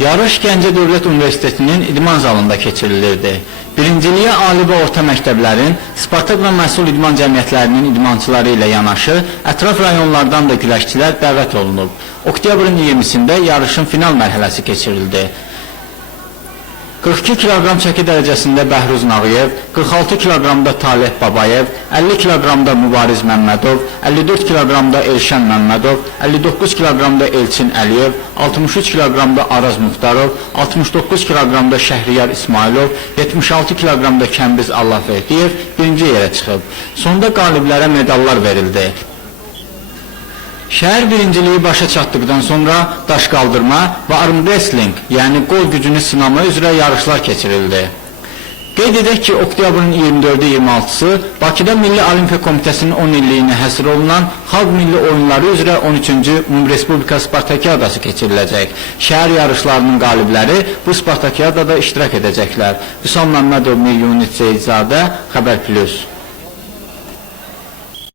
Yarış Gəncə Dövlət Universitetinin idman zalında keçirilirdi. Birinciliyə ali və orta məktəblərin, Spartak və Məhsul İdman Cəmiyyətlərinin idmançıları ilə yanaşı, ətraf rayonlardan da güləşçilər dəvət olunub. Oktyabrın 20-sində yarışın final mərhələsi keçirildi. 42 kiloqram çəki dərəcəsində Bəhruz Nağıyev, 46 kiloqramda Talih Babayev, 50 kiloqramda Mübariz Məmmədov, 54 kiloqramda Elşən Məmmədov, 59 kiloqramda Elçin Əliyev, 63 kiloqramda Araz Muxtarov, 69 kiloqramda Şəhriyar İsmailov, 76 kiloqramda Kəmbiz Allahverdiyev birinci yerə çıxıb. Sonda qaliblərə medallar verildi. Şəhər birinciliyi başa çatdıqdan sonra daş qaldırma və arm wrestling, yəni qol gücünü sınama üzrə yarışlar keçirildi. Qeyd edək ki, oktyabrın 24-26-sı Bakıda Milli Olimpiya Komitəsinin 10 illiyinə həsr olunan Xalq Milli Oyunları üzrə 13-cü Respublika Spartakiyadası keçiriləcək. Şəhər yarışlarının qalibləri bu Spartakiyadada iştirak edəcəklər. Hüsam Məmmədov, Milyunit Seyidzadə, Xəbər Plus.